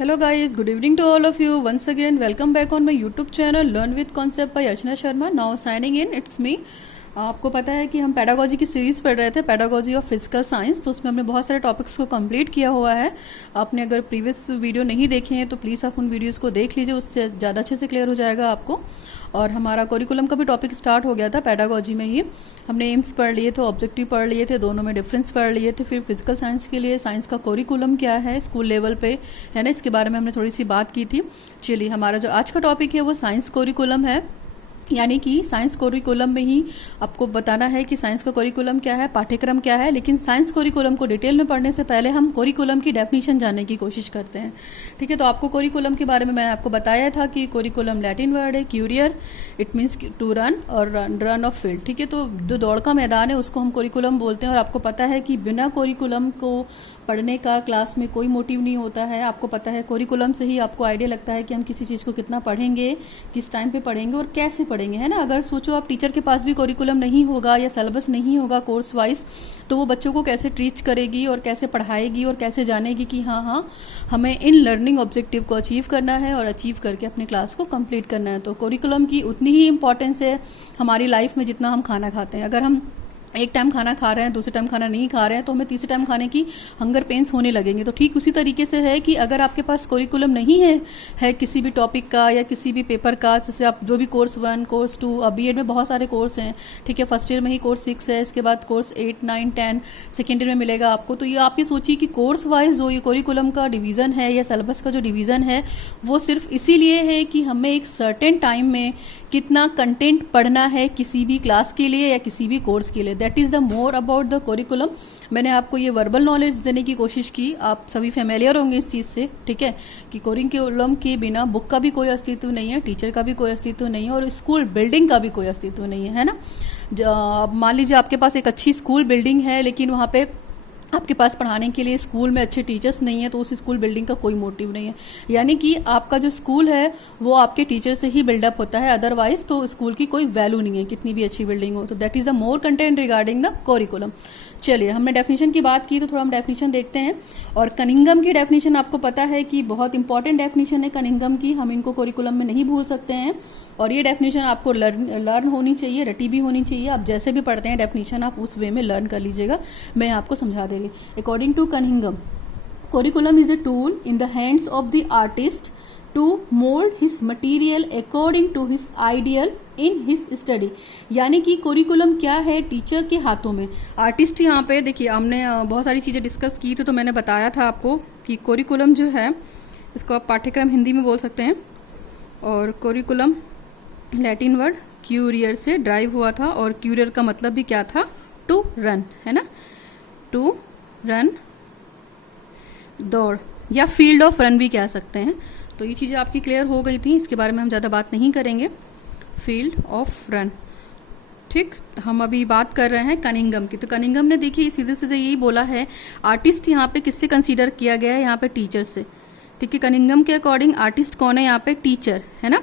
Hello guys, good evening to all of you. Once again, welcome back on my YouTube channel Learn with Concept by Archana Sharma. Now signing in, it's me. आपको पता है कि हम pedagogy की series पढ़ रहे थे, pedagogy of physical science, तो उसमें हमने बहुत सारे टॉपिक्स को कंप्लीट किया हुआ है। आपने अगर प्रीवियस वीडियो नहीं देखे हैं तो प्लीज़ आप उन वीडियोस को देख लीजिए, उससे ज़्यादा अच्छे से क्लियर हो जाएगा आपको। और हमारा करिकुलम का भी टॉपिक स्टार्ट हो गया था पैडागोजी में ही। हमने एम्स पढ़ लिए थे, ऑब्जेक्टिव पढ़ लिए थे, दोनों में डिफरेंस पढ़ लिए थे। फिर फिजिकल साइंस के लिए साइंस का करिकुलम क्या है स्कूल लेवल पे, है ना, इसके बारे में हमने थोड़ी सी बात की थी। चलिए, हमारा जो आज का टॉपिक है वो साइंस करिकुलम है, यानी कि साइंस करिकुलम में ही आपको बताना है कि साइंस का करिकुलम क्या है, पाठ्यक्रम क्या है। लेकिन साइंस करिकुलम को डिटेल में पढ़ने से पहले हम करिकुलम की डेफिनेशन जानने की कोशिश करते हैं। ठीक है, तो आपको करिकुलम के बारे में मैंने आपको बताया था कि करिकुलम लैटिन वर्ड है courier, it means to run और रन ऑफ फील्ड। ठीक है, तो जो दौड़ का मैदान है उसको हम करिकुलम बोलते हैं। और आपको पता है कि बिना करिकुलम को पढ़ने का क्लास में कोई मोटिव नहीं होता है। आपको पता है करिकुलम से ही आपको आइडिया लगता है कि हम किसी चीज़ को कितना पढ़ेंगे, किस टाइम पे पढ़ेंगे और कैसे पढ़ेंगे, है ना। अगर सोचो आप टीचर के पास भी करिकुलम नहीं होगा या सिलेबस नहीं होगा कोर्स वाइज, तो वो बच्चों को कैसे टीच करेगी और कैसे पढ़ाएगी और कैसे जानेगी कि हाँ हमें इन लर्निंग ऑब्जेक्टिव को अचीव करना है और अचीव करके अपने क्लास को कंप्लीट करना है। तो करिकुलम की उतनी ही इंपॉर्टेंस है हमारी लाइफ में जितना हम खाना खाते हैं। अगर हम एक टाइम खाना खा रहे हैं, दूसरे टाइम खाना नहीं खा रहे हैं, तो हमें तीसरे टाइम खाने की हंगर पेन्स होने लगेंगे। तो ठीक उसी तरीके से है कि अगर आपके पास करिकुलम नहीं है किसी भी टॉपिक का या किसी भी पेपर का, जैसे आप जो भी कोर्स 1 कोर्स 2, अब बीएड में बहुत सारे कोर्स हैं। ठीक है, फर्स्ट ईयर में ही कोर्स 6 है, इसके बाद कोर्स 8, 9, 10 सेकेंड ईयर में मिलेगा आपको। तो ये आप ये सोचिए कि कोर्स वाइज जो ये करिकुलम का डिवीजन है या सिलेबस का जो डिवीजन है वो सिर्फ इसीलिए है कि हमें एक सर्टेन टाइम में कितना कंटेंट पढ़ना है किसी भी क्लास के लिए या किसी भी कोर्स के लिए। That is the more about the curriculum. मैंने आपको ये वर्बल नॉलेज देने की कोशिश की, आप सभी फेमिलियर होंगे इस चीज़ से। ठीक है, कि करिकुलम के बिना बुक का भी कोई अस्तित्व नहीं है, टीचर का भी कोई अस्तित्व नहीं है और स्कूल बिल्डिंग का भी कोई अस्तित्व नहीं है ना। मान लीजिए आपके पास एक अच्छी स्कूल बिल्डिंग है, लेकिन वहाँ पे आपके पास पढ़ाने के लिए स्कूल में अच्छे टीचर्स नहीं है, तो उस स्कूल बिल्डिंग का कोई मोटिव नहीं है। यानी कि आपका जो स्कूल है वो आपके टीचर से ही बिल्डअप होता है, अदरवाइज तो स्कूल की कोई वैल्यू नहीं है कितनी भी अच्छी बिल्डिंग हो। तो that is a more content regarding the curriculum. चलिए, हमने डेफिनेशन की बात की तो थोड़ा हम डेफिनेशन देखते हैं। और कनिंघम की डेफिनेशन आपको पता है कि बहुत इंपॉर्टेंट डेफिनेशन है कनिंघम की, हम इनको करिकुलम में नहीं भूल सकते हैं। और ये डेफिनेशन आपको लर्न होनी चाहिए, रटी भी होनी चाहिए। आप जैसे भी पढ़ते हैं डेफिनेशन आप उस वे में लर्न कर लीजिएगा, मैं आपको समझा दे रही। According to Cunningham, curriculum is a tool in the hands of the artist to mold his material according to his ideal in his study। यानी कि करिकुलम क्या है, टीचर के हाथों में। आर्टिस्ट यहाँ पे देखिए, हमने बहुत सारी चीज़ें डिस्कस की थी, तो मैंने बताया था आपको कि करिकुलम जो है इसको आप पाठ्यक्रम हिंदी में बोल सकते हैं। और करिकुलम लैटिन वर्ड क्यूरियर से ड्राइव हुआ था, और क्यूरियर का मतलब भी क्या था, टू रन, है ना, टू रन, दौड़ या फील्ड ऑफ रन भी कह सकते हैं। तो ये चीज़ें आपकी क्लियर हो गई थी, इसके बारे में हम ज़्यादा बात नहीं करेंगे। फील्ड ऑफ रन, ठीक। हम अभी बात कर रहे हैं कनिंघम की। तो कनिंघम ने देखिए सीधे सीधे यही बोला है, आर्टिस्ट यहाँ पे किससे कंसीडर किया गया है, यहाँ पे टीचर से। ठीक है, कनिंघम के अकॉर्डिंग आर्टिस्ट कौन है, यहाँ पे टीचर, है ना,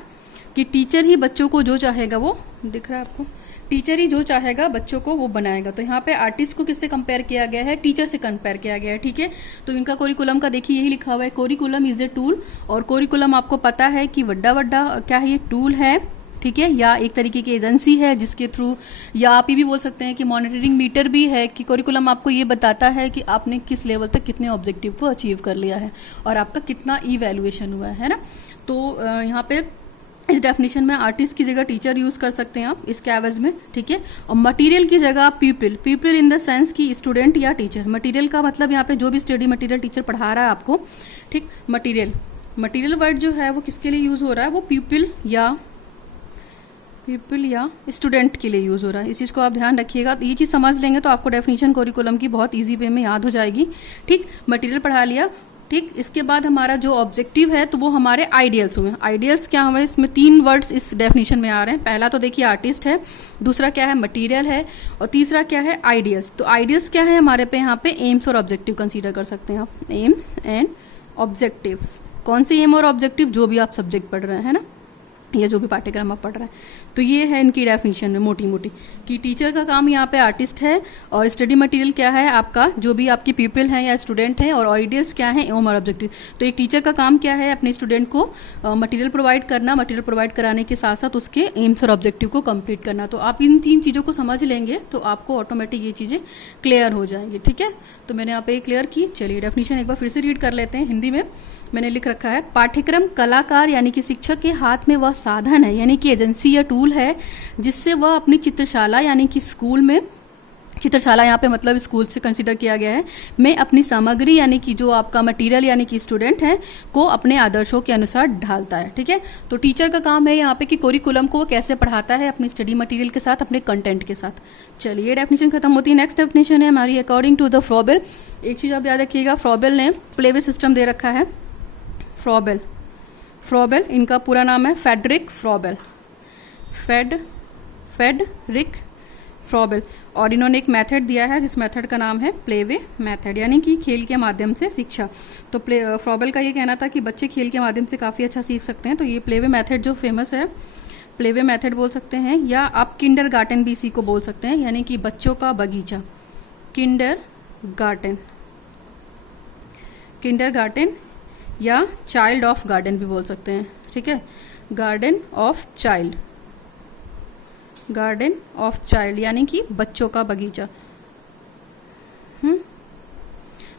कि टीचर ही बच्चों को जो चाहेगा, वो दिख रहा है आपको, टीचर ही जो चाहेगा बच्चों को वो बनाएगा। तो यहाँ पे आर्टिस्ट को किससे कंपेयर किया गया है, टीचर से कंपेयर किया गया है। ठीक है, तो इनका करिकुलम का देखिए यही लिखा हुआ है, करिकुलम इज ए टूल। और करिकुलम आपको पता है कि बड़ा क्या है, ये टूल है, ठीक है, या एक तरीके की एजेंसी है जिसके थ्रू, या आप ये भी बोल सकते हैं कि मॉनिटरिंग मीटर भी है, कि करिकुलम आपको ये बताता है कि आपने किस लेवल तक कितने ऑब्जेक्टिव को अचीव कर लिया है और आपका कितना इवैल्यूएशन हुआ है ना। तो यहाँ पे इस डेफिनेशन में आर्टिस्ट की जगह टीचर यूज कर सकते हैं आप इसके एवज में। ठीक है, और मटेरियल की जगह आप पीपल इन द सेंस की स्टूडेंट या टीचर। मटेरियल का मतलब यहाँ पे जो भी स्टडी मटेरियल टीचर पढ़ा रहा है आपको, ठीक। मटेरियल वर्ड जो है वो किसके लिए यूज हो रहा है, वो पीपल या स्टूडेंट के लिए यूज हो रहा है। इस चीज़ को आप ध्यान रखिएगा। तो ये चीज़ समझ लेंगे तो आपको डेफिनेशन करिकुलम की बहुत इजी वे में याद हो जाएगी। ठीक, मटेरियल पढ़ा लिया, ठीक। इसके बाद हमारा जो ऑब्जेक्टिव है तो वो हमारे आइडियल्स हुए। आइडियल्स क्या हुए, इसमें 3 वर्ड्स इस डेफिनेशन में आ रहे हैं। पहला तो देखिए आर्टिस्ट है, दूसरा क्या है मटेरियल है, और तीसरा क्या है आइडियल्स। तो आइडियल्स क्या है हमारे पे, यहाँ पे एम्स और ऑब्जेक्टिव कंसीडर कर सकते हैं आप, एम्स एंड ऑब्जेक्टिव्स। कौन से एम और ऑब्जेक्टिव, जो भी आप सब्जेक्ट पढ़ रहे हैं ना, या जो भी पाठ्यक्रम आप पढ़ रहे हैं। तो ये है इनकी डेफिनेशन में मोटी मोटी कि टीचर का काम यहाँ पे आर्टिस्ट है, और स्टडी मटेरियल क्या है आपका, जो भी आपकी पीपल हैं या स्टूडेंट हैं, और आइडियल्स क्या हैं, एम और ऑब्जेक्टिव। तो एक टीचर का काम क्या है, अपने स्टूडेंट को मटेरियल प्रोवाइड करना, मटेरियल प्रोवाइड कराने के साथ साथ उसके एम्स और ऑब्जेक्टिव को कंप्लीट करना। तो आप इन 3 चीज़ों को समझ लेंगे तो आपको ऑटोमेटिक ये चीज़ें क्लियर हो जाएंगी। ठीक है, तो मैंने यहाँ पे क्लियर की। चलिए डेफिनेशन एक बार फिर से रीड कर लेते हैं। हिंदी में मैंने लिख रखा है, पाठ्यक्रम कलाकार यानी कि शिक्षक के हाथ में वह साधन है, यानी कि एजेंसी या टूल है, जिससे वह अपनी चित्रशाला यानी कि स्कूल में, चित्रशाला यहाँ पे मतलब स्कूल से कंसिडर किया गया है, में अपनी सामग्री यानी कि जो आपका मटेरियल यानी कि स्टूडेंट है को अपने आदर्शों के अनुसार ढालता है। ठीक है, तो टीचर का काम है यहाँ पे कि कोरिकुलम को कैसे पढ़ाता है अपनी स्टडी मटेरियल के साथ, अपने कंटेंट के साथ। चलिए डेफिनेशन खत्म होती है। नेक्स्ट डेफिनेशन है हमारी, अकॉर्डिंग टू द फ्रॉबेल। एक चीज़ आप याद रखिएगा, फ्रॉबेल ने प्लेवे सिस्टम दे रखा है। फ्रॉबेल इनका पूरा नाम है फेडरिक फ्रॉबेल, फेडरिक फ्रॉबेल, और इन्होंने एक मेथड दिया है जिस मेथड का नाम है प्लेवे मेथड, यानी कि खेल के माध्यम से शिक्षा। तो फ्रॉबेल का ये कहना था कि बच्चे खेल के माध्यम से काफ़ी अच्छा सीख सकते हैं। तो ये प्लेवे मेथड जो फेमस है, प्लेवे मेथड बोल सकते हैं, या आप किंडर गार्डन भी इसी को बोल सकते हैं, यानी कि बच्चों का बगीचा, किंडर गार्डन या चाइल्ड ऑफ गार्डन भी बोल सकते हैं। ठीक है, गार्डन ऑफ चाइल्ड यानी कि बच्चों का बगीचा।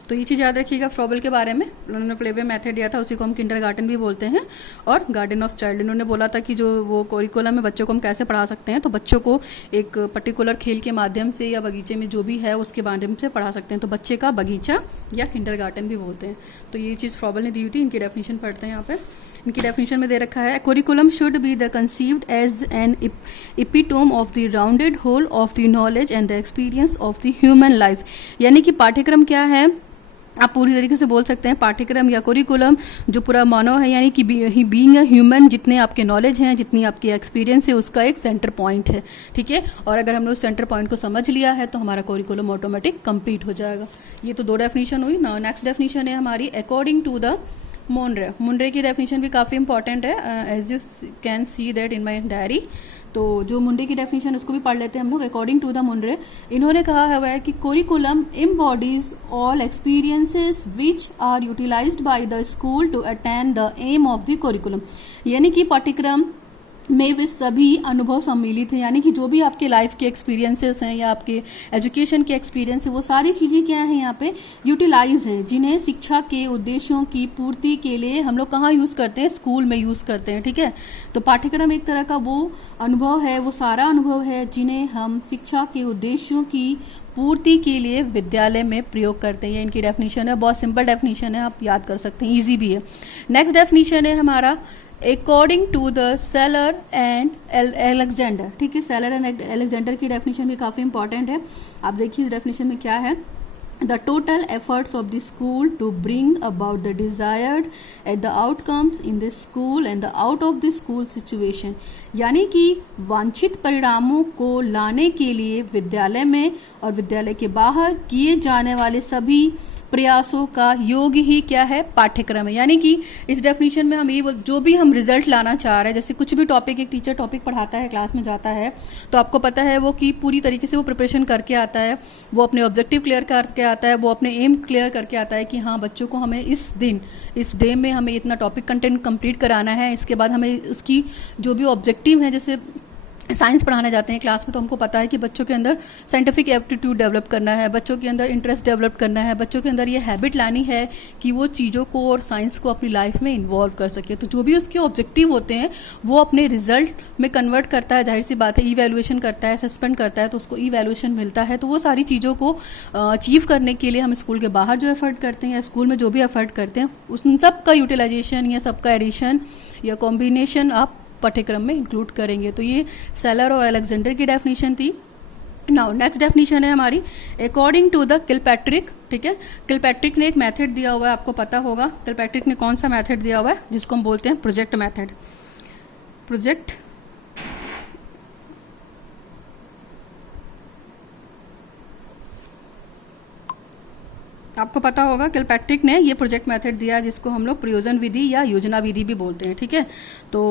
तो ये चीज़ याद रखिएगा फ्रॉबेल के बारे में। उन्होंने प्लेवे मेथड दिया था, उसी को हम किंडर गार्डन भी बोलते हैं, और गार्डन ऑफ चाइल्ड इन्होंने बोला था कि जो वो कोरिकुलम में बच्चों को हम कैसे पढ़ा सकते हैं, तो बच्चों को एक पर्टिकुलर खेल के माध्यम से या बगीचे में जो भी है उसके माध्यम से पढ़ा सकते हैं। तो बच्चे का बगीचा या किंडर गार्डन भी बोलते हैं। तो ये चीज़ फ्रॉबेल ने दी हुई थी। इनकी डेफिनेशन पढ़ते हैं यहाँ पे। इनकी डेफिनेशन में दे रखा है, curriculum should be the conceived as an epitome of the rounded whole of the knowledge and the experience of the human life. यानी कि पाठ्यक्रम क्या है, आप पूरी तरीके से बोल सकते हैं पाठ्यक्रम या कोरिकुलम जो पूरा मानव है, यानी कि बीइंग अ ह्यूमन, जितने आपके नॉलेज हैं, जितनी आपकी एक्सपीरियंस है, उसका एक सेंटर पॉइंट है। ठीक है, और अगर हमने उस सेंटर पॉइंट को समझ लिया है तो हमारा कोरिकुलम ऑटोमेटिक कंप्लीट हो जाएगा। ये तो 2 डेफिनेशन हुई ना। नेक्स्ट डेफिनेशन है हमारी, अकॉर्डिंग टू द मुनरे की डेफिनेशन भी काफ़ी इंपॉर्टेंट है, as you can see that in my diary. तो जो मुंडे की डेफिनेशन उसको भी पढ़ लेते हैं हम लोग। अकॉर्डिंग टू द मुनरे, इन्होंने कहा हुआ है कि curriculum embodies all experiences which are utilized by the school to attain the aim of the curriculum. यानी कि पाठ्यक्रम में वे सभी अनुभव सम्मिलित हैं, यानी कि जो भी आपके लाइफ के एक्सपीरियंसेस हैं या आपके एजुकेशन के एक्सपीरियंस है, वो सारी चीज़ें क्या हैं यहाँ पे यूटिलाइज हैं, जिन्हें शिक्षा के उद्देश्यों की पूर्ति के लिए हम लोग कहाँ यूज़ करते हैं, स्कूल में यूज़ करते हैं। ठीक है, तो पाठ्यक्रम एक तरह का वो अनुभव है, वो सारा अनुभव है जिन्हें हम शिक्षा के उद्देश्यों की पूर्ति के लिए विद्यालय में प्रयोग करते हैं। ये इनकी डेफिनेशन है, बहुत सिंपल डेफिनेशन है, आप याद कर सकते हैं, ईजी भी है। नेक्स्ट डेफिनेशन है हमारा, according to the Saylor and Alexander. ठीक है, सेलर एंड एलेक्जेंडर की डेफिनेशन भी काफ़ी इंपॉर्टेंट है। आप देखिए इस डेफिनेशन में क्या है, the total efforts of the school to bring about the desired at the outcomes in the school and the out of the school situation। यानी कि वांछित परिणामों को लाने के लिए विद्यालय में और विद्यालय के बाहर किए जाने वाले सभी प्रयासों का योग ही क्या है, पाठ्यक्रम है। यानी कि इस डेफिनेशन में हम ये जो भी हम रिजल्ट लाना चाह रहे हैं, जैसे कुछ भी टॉपिक, एक टीचर टॉपिक पढ़ाता है, क्लास में जाता है, तो आपको पता है वो कि पूरी तरीके से वो प्रिपरेशन करके आता है, वो अपने ऑब्जेक्टिव क्लियर करके आता है, वो अपने एम क्लियर करके आता है कि हाँ बच्चों को हमें इस डे में हमें इतना टॉपिक कंटेंट कंप्लीट कराना है। इसके बाद हमें उसकी जो भी ऑब्जेक्टिव है, जैसे साइंस पढ़ाने जाते हैं क्लास में, तो हमको पता है कि बच्चों के अंदर साइंटिफिक एप्टीट्यूड डेवलप करना है, बच्चों के अंदर इंटरेस्ट डेवलप करना है, बच्चों के अंदर ये हैबिट लानी है कि वो चीज़ों को और साइंस को अपनी लाइफ में इन्वॉल्व कर सके। तो जो भी उसके ऑब्जेक्टिव होते हैं वो अपने रिजल्ट में कन्वर्ट करता है, जाहिर सी बात है, इवैल्यूएशन करता है, असेसमेंट करता है, तो उसको इवैल्यूएशन मिलता है। तो वो सारी चीज़ों को अचीव करने के लिए हम स्कूल के बाहर जो एफर्ट करते हैं या स्कूल में जो भी एफर्ट करते हैं, उन सब का यूटिलाइजेशन या सबका एडिशन या कॉम्बिनेशन आप पाठ्यक्रम में इंक्लूड करेंगे। तो ये सेलर और अलेक्जेंडर की डेफिनेशन थी। नाउ नेक्स्ट डेफिनेशन है हमारी, अकॉर्डिंग टू द किलपैट्रिक। ठीक है, किलपैट्रिक ने एक मेथड दिया हुआ है, आपको पता होगा किलपैट्रिक ने कौन सा मेथड दिया हुआ है, जिसको हम बोलते हैं प्रोजेक्ट मेथड। प्रोजेक्ट आपको पता होगा किलपैट्रिक ने ये प्रोजेक्ट मेथड दिया जिसको हम लोग प्रयोजन विधि या योजना विधि भी बोलते हैं, ठीक है। तो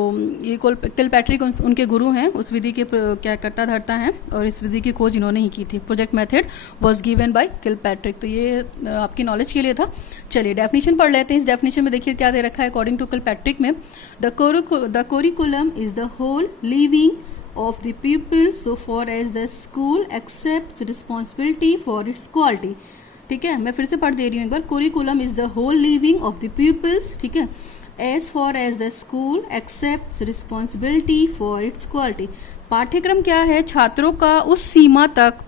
ये किलपैट्रिक उनके गुरु हैं, उस विधि के क्या करता धरता है, और इस विधि की खोज इन्होंने ही की थी। Project method was given by Kilpatrick. तो ये आपकी नॉलेज के लिए था। चलिए डेफिनेशन पढ़ लेते हैं। इस डेफिनेशन में देखिए क्या दे रखा है। अकॉर्डिंग टू किलपैट्रिक में the curriculum is the whole living of the people so far as the school accept responsibility for its quality. ठीक है, मैं फिर से पढ़ दे रही हूँ एक बार। Curriculum is the whole living of the peoples, ठीक है, as far as the school accept responsibility for its quality. पाठ्यक्रम क्या है? छात्रों का उस सीमा तक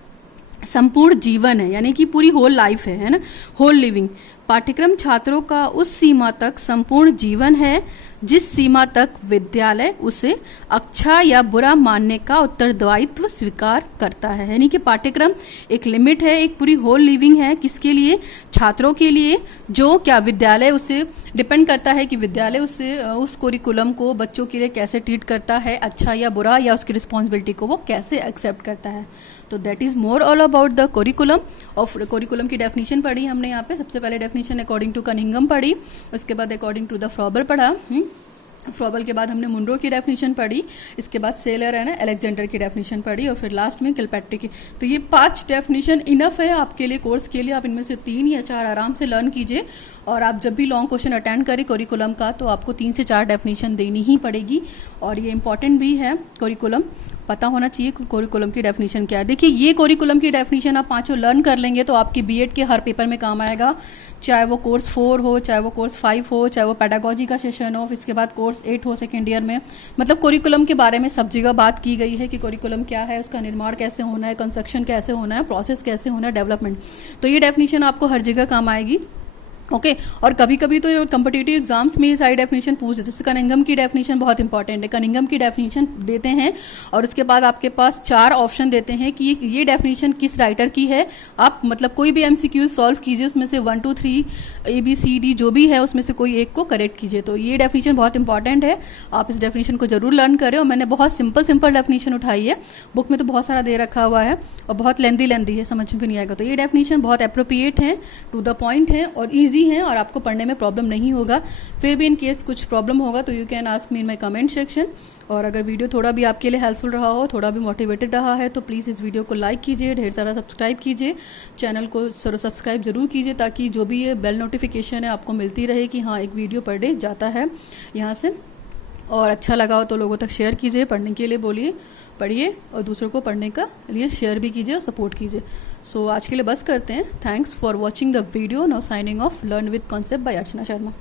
संपूर्ण जीवन है, यानी कि पूरी होल लाइफ है ना, होल लिविंग। पाठ्यक्रम छात्रों का उस सीमा तक संपूर्ण जीवन है जिस सीमा तक विद्यालय उसे अच्छा या बुरा मानने का उत्तरदायित्व स्वीकार करता है। यानी कि पाठ्यक्रम एक लिमिट है, एक पूरी होल लिविंग है। किसके लिए? छात्रों के लिए, जो क्या विद्यालय उसे डिपेंड करता है कि विद्यालय उसे उस कोरिकुलम को बच्चों के लिए कैसे ट्रीट करता है, अच्छा या बुरा, या उसकी रिस्पॉन्सिबिलिटी को वो कैसे एक्सेप्ट करता है। तो that is more all about the curriculum. और कोरिकुलम की डेफिनेशन पढ़ी हमने यहाँ पे। सबसे पहले डेफिनेशन अकॉर्डिंग टू कनिंघम पढ़ी, उसके बाद अकॉर्डिंग टू द फ्रॉबल पढ़ा, फ्रॉबल के बाद हमने मुनरो की डेफिनेशन पढ़ी, इसके बाद सेलर है ना अलेक्जेंडर की डेफिनेशन पढ़ी, और फिर लास्ट में किलपैट्रिक की। तो ये 5 डेफिनेशन इनफ है आपके लिए, कोर्स के लिए। आप इनमें से 3 या 4 आराम से लर्न कीजिए, और आप जब भी लॉन्ग क्वेश्चन अटेंड करें कोरिकुलम का तो आपको 3 से 4 डेफिनेशन देनी ही पड़ेगी। और ये इंपॉर्टेंट भी है, कोरिकुलम पता होना चाहिए कोरिकुलम की डेफिनेशन क्या है। देखिए ये कोरिकुलम की डेफिनेशन आप 5 लर्न कर लेंगे तो आपकी बीएड के हर पेपर में काम आएगा, चाहे वो कोर्स 4 हो, चाहे वो कोर्स 5 हो, चाहे वो पेडागोजी का सेशन हो, इसके बाद कोर्स 8 हो सेकेंड ईयर में। मतलब कोरिकुलम के बारे में सब जगह बात की गई है कि कोरिकुलम क्या है, उसका निर्माण कैसे होना है, कंस्ट्रक्शन कैसे होना है, प्रोसेस कैसे होना है, डेवलपमेंट। तो ये डेफिनेशन आपको हर जगह काम आएगी। ओके और कभी कभी तो कम्पिटिटिव एग्जाम्स में सारी डेफिनेशन पूछ देते हैं। जैसे कनिंघम की डेफिनेशन बहुत इंपॉर्टेंट है, कनिंघम की डेफिनेशन देते हैं और उसके बाद आपके पास 4 ऑप्शन देते हैं कि ये डेफिनेशन किस राइटर की है। आप मतलब कोई भी एमसीक्यू सॉल्व कीजिए, उसमें से 1 2 3 ABCD जो भी है उसमें से कोई एक को करेक्ट कीजिए। तो ये डेफिनेशन बहुत इंपॉर्टेंट है, आप इस डेफिनेशन को जरूर लर्न करें। और मैंने बहुत सिंपल डेफिनेशन उठाई है, बुक में तो बहुत सारा दे रखा हुआ है और बहुत लेंदी है, समझ में भी नहीं आएगा। तो ये डेफिनेशन बहुत अप्रोप्रिएट है, टू द पॉइंट है और ईजी है और आपको पढ़ने में प्रॉब्लम नहीं होगा। फिर भी इन केस कुछ प्रॉब्लम होगा तो you can ask me in my comment section. और अगर वीडियो थोड़ा भी आपके लिए हेल्पफुल रहा हो, थोड़ा भी मोटिवेटेड रहा है तो प्लीज़ इस वीडियो को लाइक कीजिए, ढेर सारा सब्सक्राइब कीजिए, चैनल को सब्सक्राइब जरूर कीजिए ताकि जो भी ये बेल नोटिफिकेशन है आपको मिलती रहे कि हाँ एक वीडियो पर डे जाता है यहाँ से। और अच्छा लगा हो तो लोगों तक शेयर कीजिए, पढ़ने के लिए बोलिए, पढ़िए और दूसरों को पढ़ने का लिए शेयर भी कीजिए और सपोर्ट कीजिए। सो आज के लिए बस करते हैं। Thanks for watching the video. Now signing off, learn with concept bye Archana Sharma.